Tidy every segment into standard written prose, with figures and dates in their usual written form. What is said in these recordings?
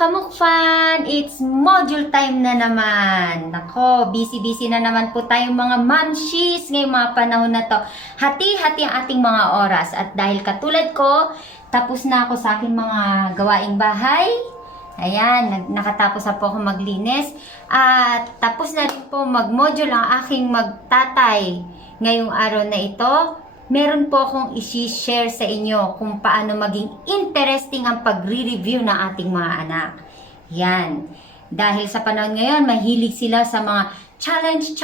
kamukfan! It's module time na naman. Nako, busy-busy na naman po tayong mga mamshies ngayong mga panahon na to. Hati-hati ang ating mga oras. At dahil katulad ko, tapos na ako sa aking mga gawaing bahay. Ayan, nakatapos na po ako maglinis. At tapos na rin po mag-module ang aking magtatay ngayong araw na ito. Meron po akong isi-share sa inyo kung paano maging interesting ang pagre-review ng ating mga anak. Yan. Dahil sa panahon ngayon, mahilig sila sa mga challenge,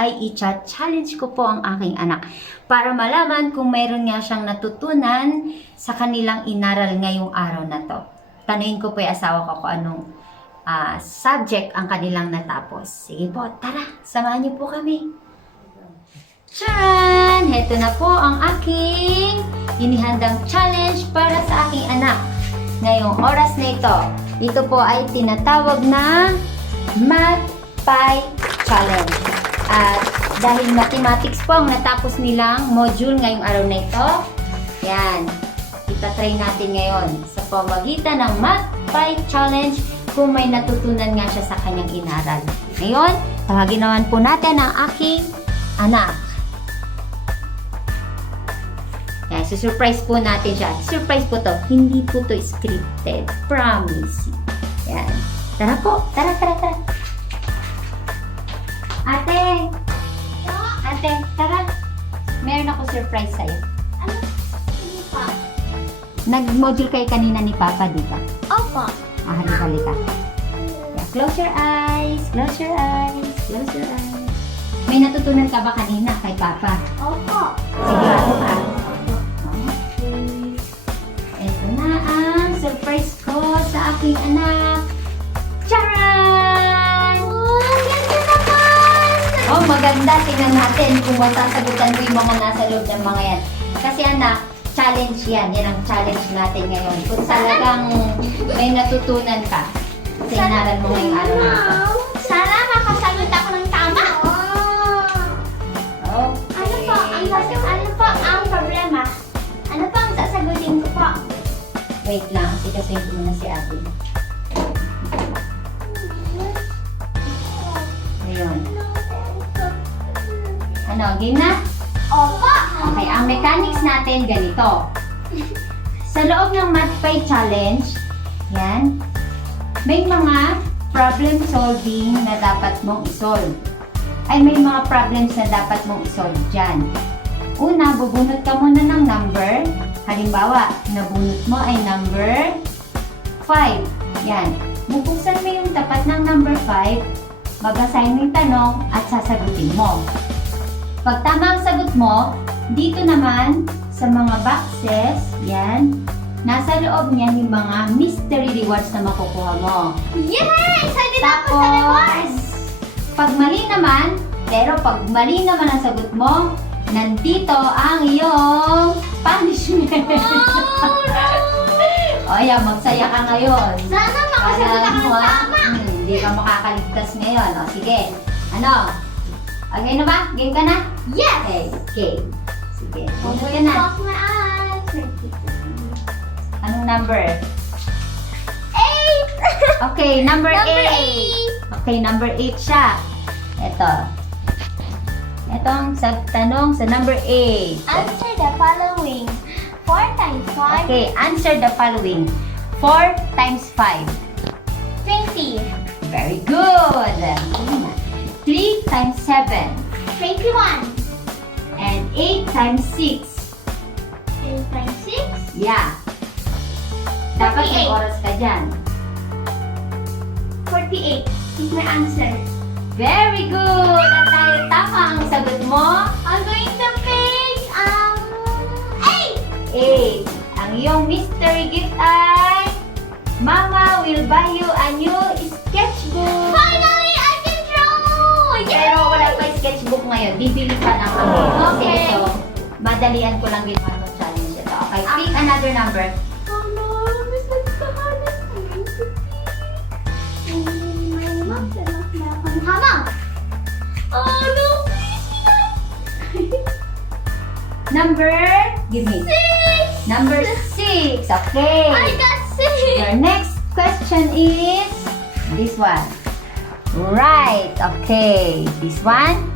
ay i-challenge ko po ang aking anak para malaman kung meron nga siyang natutunan sa kanilang inaral ngayong araw na to. Tanungin ko po yung asawa ko kung anong subject ang kanilang natapos. Sige po, tara, samahan niyo po kami. Charan! Heto na po ang aking inihandang challenge para sa aking anak. Ngayong oras na ito, ito po ay tinatawag na Math Pie Challenge. At dahil mathematics po ang natapos nilang module ngayong araw na ito, yan, itatry natin ngayon sa pamagitan ng Math Pie Challenge kung may natutunan nga siya sa kanyang inaral. Ngayon, tawagin naman po natin ang aking anak. Yan, surprise po natin siya. Surprise po to. Hindi po to scripted. Promise. Yan. Tara po. Tara. Ate. Ate, tara. Meron ako surprise sa'yo. Ano pa? Nag-module kayo kanina ni Papa, di ba? Opo. Halika. Yeah, close your eyes. May natutunan ka ba kanina kay Papa? Opo. Sige, ako ka. Ito na ang surprise ko sa aking anak. Charan! Oh, ganda naman! Oh, maganda. Tingnan natin kung masasagutan mo yung mga nasa loob ng mga yan. Kasi anak, challenge yan. Yan ang challenge natin ngayon. Kung talagang may natutunan ka sa inaral mo ngayong araw na ito. Sana makasagot ako ng tama. Okay. Ano po ang problema? Ano po ang sasagutin ko po? Wait lang, kasi ko muna si Abby. Ayun. Ano, game na? Opo. Okay, ang mechanics natin ganito. Sa loob ng Math Pie Challenge, yan, may mga problem solving na dapat mong isolve. Ay, may mga problems na dapat mong isolve dyan. Una, bubunot ka muna ng number. Halimbawa, nabunot mo ay number 5. Yan. Bubuksan mo yung tapat ng number 5, babasahin mo yung tanong at sasagutin mo. Pag tama ang sagot mo, dito naman sa mga boxes, yan, nasa loob niyan yung mga mystery rewards na makukuha mo. Yay! Excited ako sa rewards! Pag mali naman ang sagot mo, nandito ang iyong punishment. O yan, magsaya ka ngayon. Sana makasagot ako ng tama. Hindi ka makakaligtas ngayon. O sige, ano? Okay na ba? Game ka na? Yes! Okay. Sige, bunot ka na. Close my eyes. Anong number? 8! Okay, number 8. Number 8. Okay, number 8 siya. Ito ang tanong sa number 8. Answer the following. 4 times 5. Okay, answer the following. 4 times 5. 20. Very good. 3 times 7. 21. And 8 times 6. 10 times 6. Yeah. Dapat may 48. oras ka dyan. 48 is my answer. Very good. At dahil tama ang sagot mo, I'm going to pick 8. 8. Ang iyong mystery gift ay Mama will buy you a new sketchbook. Finally, I can draw! Pero wala pa sketchbook ngayon. Bibili pa lang kami. Okay. So, madalian ko lang ginawa itong challenge ito. Okay, pick another number. Oh no, this is so hard. Hama! Oh no, please! Give me. 6! Number 6. Okay. I got 6! Your next question is this one. Right, okay. This one,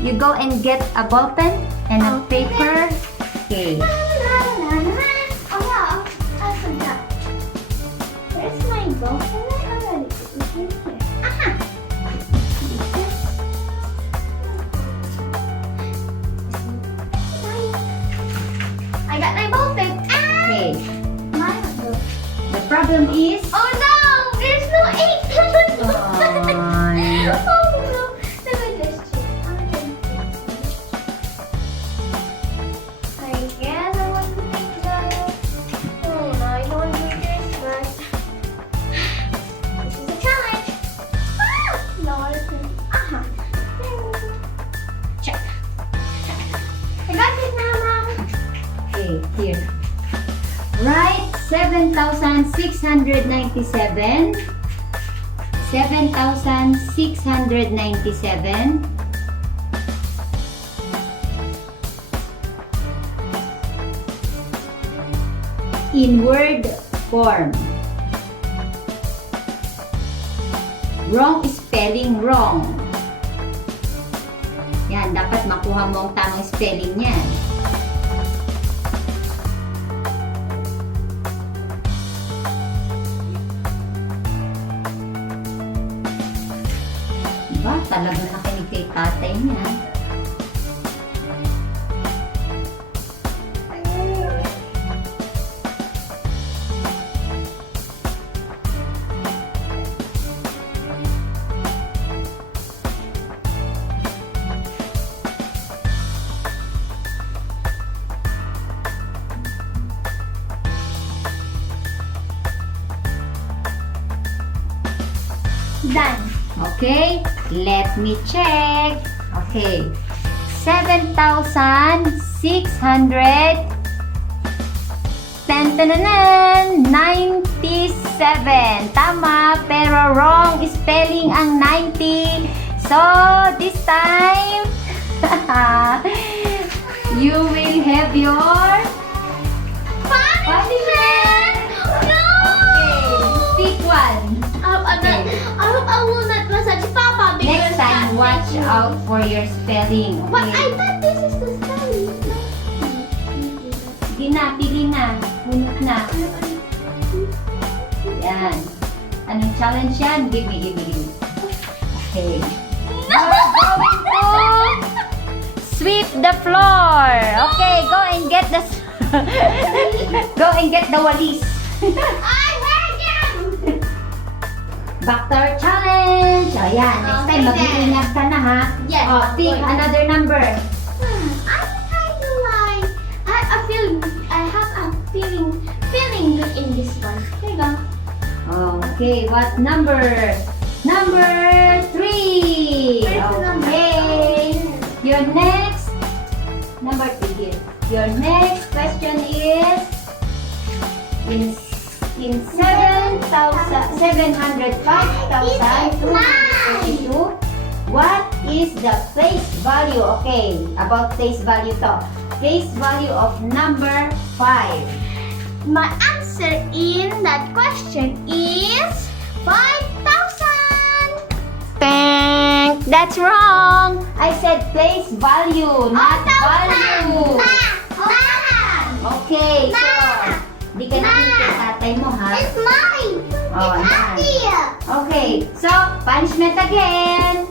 you go and get a ball pen and a paper. Okay. Oh yeah, I forgot. Where's my book? Can I already put it in here? Aha! I got my ball pen. Ah! Okay. My book. The problem is, Oh no! There's no ink! Ay. Oh no! Let me just check. I guess I want to make that. Oh no, I don't want to do this, but this is a challenge. Ah! No, listen. Aha! Check. I got it now, Mom. okay, here. Write 7,697. 7,697 in word form. Wrong spelling, wrong. Yan, dapat makuha mo ang tamang spelling niyan. Diba? Talagang nakinig kay tatay niya. Done. Okay, let me check. Okay, 7,600 97. Tama, pero wrong spelling ang 90. So, this time, you will have your punishment. No! Okay, pick one. I hope I will not massage Papa because Next time, that's watch it. out for your spelling. But I Okay? thought this is the spelling. Sige na, pili na. Bunot na. Yan. Anong challenge yan? Give me. Okay. We're going to sweep the floor. Okay, go and get the go and get the walis. I heard you! Back to our challenge. O yan, next time Okay, mag-iingat ka na ha. Yes, O, I'm pick going. another number. I'm kind of like I have a feeling good in this one. Here you go. Okay, what number? Number 3. Where's the number? Okay. Your next number 3 here. Your next question is in 705,242. What is the face value? Okay, about face value to. Face value of number 5. My answer in that question is 5,000. Bang! That's wrong. I said place value, not value. Okay, so di ka nakinig kay tatay mo ha. It's mine. Oh, It's yan. happy. Okay, so punishment again.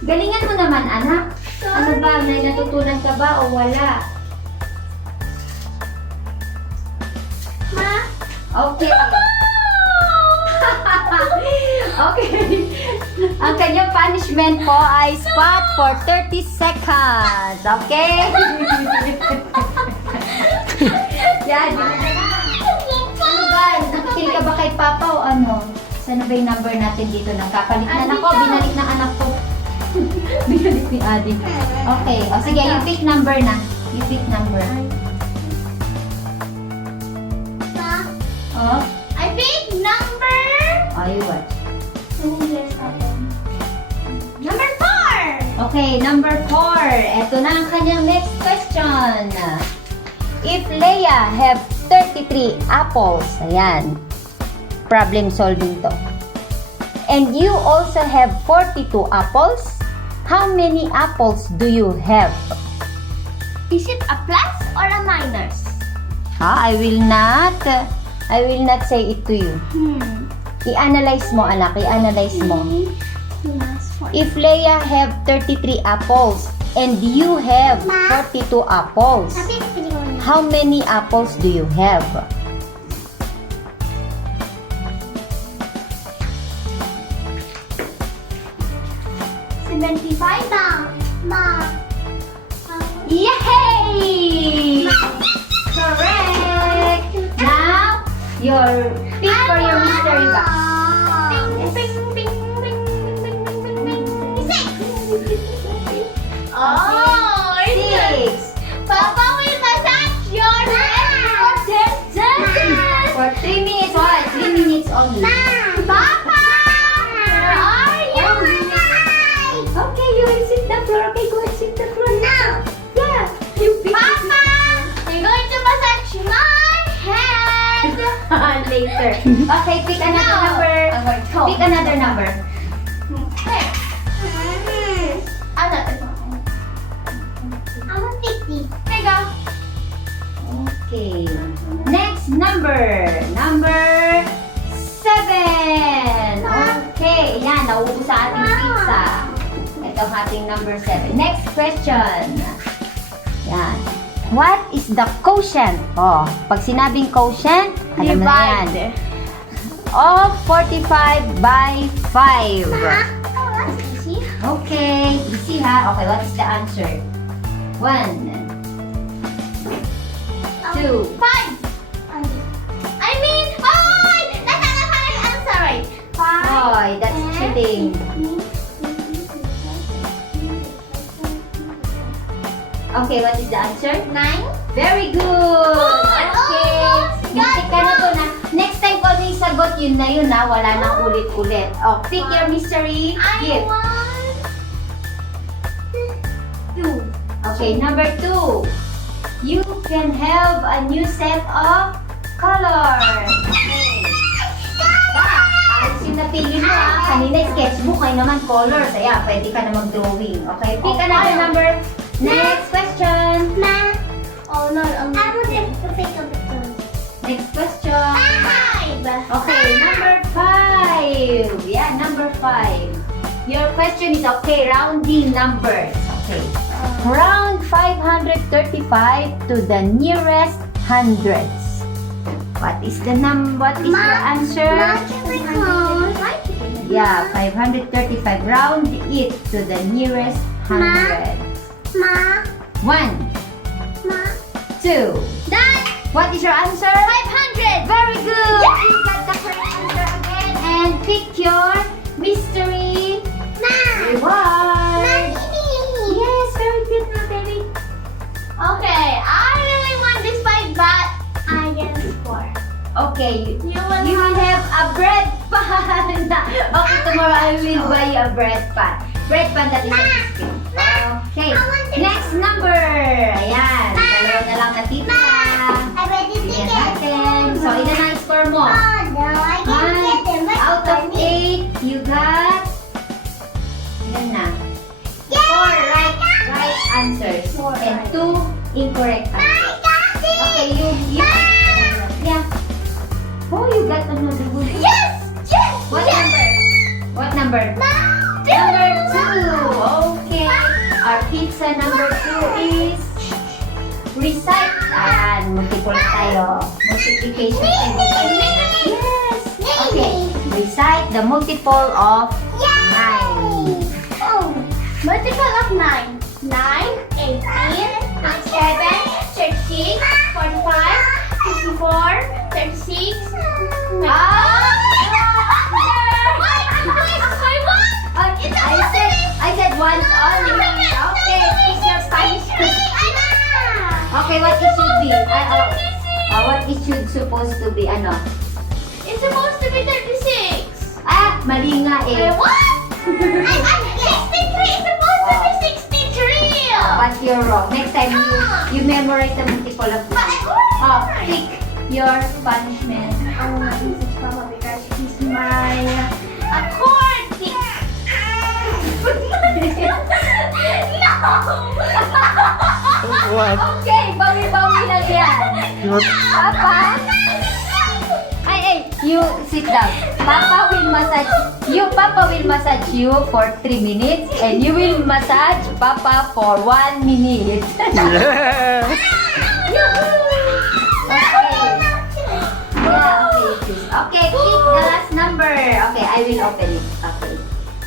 Galingan mo naman, anak. Ano ba? May natutunan ka ba o wala? Ma. Okay. Okay. Ang kanyang punishment po ay spot for 30 seconds. Okay? Yan. Ano ba? Nakikinig ka ba kay Papa o ano? Sana ba yung number natin dito? Nagkapalit na ako. Binalik ng anak ko. Binalik ni Adi. Okay. O sige, you pick number na. You pick number. Ma. Oh, I pick number. you watch. Number 4. Okay, number 4. Ito na ang kanyang next question. If Leia have 33 apples. Ayan. Problem solving to. And you also have 42 apples. How many apples do you have? Is it a plus or a minus? I will not say it to you. I-analyze mo, anak. I-analyze mo. Plus 4. If Leia have 33 apples and you have 42 apples, how many apples do you have? Yay! Correct! Now, your pick for your mystery box. Oh, Six. Papa will massage your head For 3 minutes. What? 3 minutes only. Papa, where are you? Okay, you will sit the floor. Okay, go and sit the floor. Now. Yeah. You pick Papa, you're going to massage my head. Later. Okay, pick another number. Pick another number. Okay. I'm a 50. There you go. Okay. Next number. Number 7. Okay. Yan, nauubos sa ating pizza. Ito ang ating number 7. Next question. Yan. What is the quotient? Oh, pag sinabing quotient, alam mo na yan. Of 45 by 5. Oh, that's easy. Okay, easy ha. Okay, what is the answer? 1, 2. 5. I mean, oh, that's not the final answer, right? 5. Boy, that's cheating. Okay, what is the answer? 9. Very good! Good! Okay. Almost Music ka na to na. Next time ko ano yung sagot, yun na yun na. Wala nang ulit-ulit. Oh, pick your mystery I gift. want 2. Okay, number 2. You can have a new set of colors. Ayos yung napili mo ha. Kanina sketchbook, ngayon naman colors. Ayan, pwede ka na mag-drawing. Okay, pick another number. Next question. Oh no, I want to pick up the phone. Next question. 5. Okay, number 5. Yeah, number 5. Your question is okay, rounding numbers. Okay. Round 535 to the nearest hundreds. What is the What is your answer? Yeah, 535. Round it to the nearest hundred. 1, 2. Done. What is your answer? 500. Very good. Yes. You got the correct answer again. And pick your mystery reward. Yes, very good now, baby. Okay, I really want this 5, but I get 4. Okay, You you will have a bread pan. Okay, tomorrow I will buy you a bread pan. Bread pan that is a biscuit. Okay, next number. Ayan, dalawa na lang natitira. I ready to Bigyan get natin. So, ilan ang score mo? Oh no, I didn't get them. But Out of 8, you got... Ilan na? Yay! 4 right answers. Four And right. 2 incorrect I answers. got it. Okay, you yeah. Oh, you got another one. Yes! Yes! What yes! number? What number? Number 2. Okay. Our pizza number 2 is recite. Ayan, multiple tayo. Multiplication table tayo. Yes. Okay. Recite the multiple of 9. Oh, multiple of 9. 9, 18, 7, 36, 45, 54, 36. I said once only. Okay, pick your Spanish. Okay, what it should be? What it should supposed to be? Ano? It's supposed to be 36. Mali nga eh. What? 63 is supposed to be 63. But you're wrong. Next time you memorize the multiple of But I 9. already Pick your punishment? I will not use his Papa because he's my accord. No! What? Okay, bawi-bawi lang yan. What? Papa? Ay, you sit down. Papa will massage you for 3 minutes and you will massage Papa for 1 minute. Yeah! Okay. Yeah, okay, pick the last number. Okay, I will open it. Okay.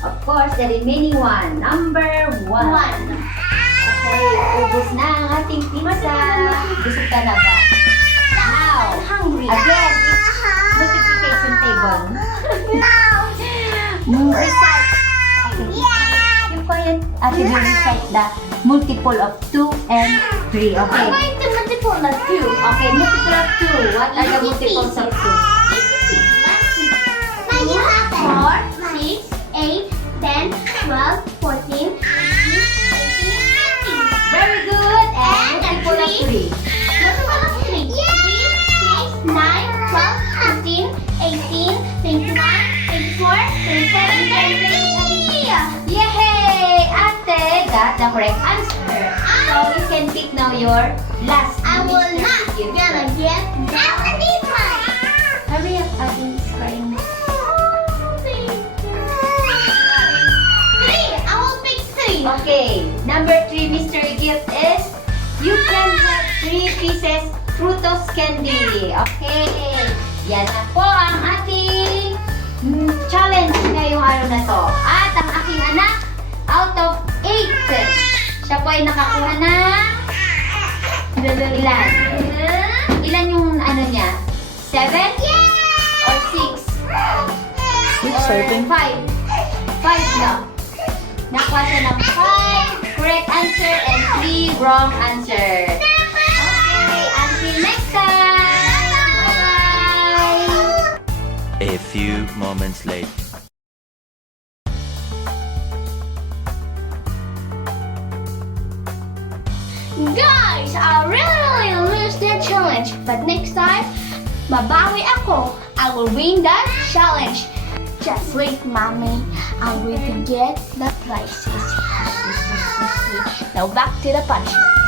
Of course, the remaining one. Number 1. Okay, ubos na ang ating pizza. Busog ka na ba? Now, Hungry. again, it's multiplication table. Recite. Okay, you quiet. Ate will recite the multiple of 2 and 3. I'm Okay. going to multiple the 2. Okay, multiple of 2. What are the multiples of 2? Now you have 4, 6, 8, 10, 12, 14, 15, 18, 19. Very good. And And multiple of 3. Multiple of 3. 3, 6, 9, 12, 15, 18, 21, 24, 27, 28. Yay! Ate got the correct answer. So you can pick now your last. I will mystery not gift. gonna get this one. Hurry up, Ate is crying. 3. I will pick 3. Okay, number 3 mystery gift is you can have 3 pieces Frutos candy. Okay, yan na po ang ating challenge ngayong araw na to. At ang aking anak, out of 8, siya po ay nakakuha ng ilan? Ilan yung ano niya? 7? Or 6? Six, I think. 5? 5 na. Nakuha siya ng 5 correct answer and 3 wrong answer. Okay, until next time! Bye-bye! A few moments later. Guys, I really lose that challenge. But next time, mabawi ako. I will win that challenge. Just wait, mommy. I'm going to get the prizes. Now back to the punishment.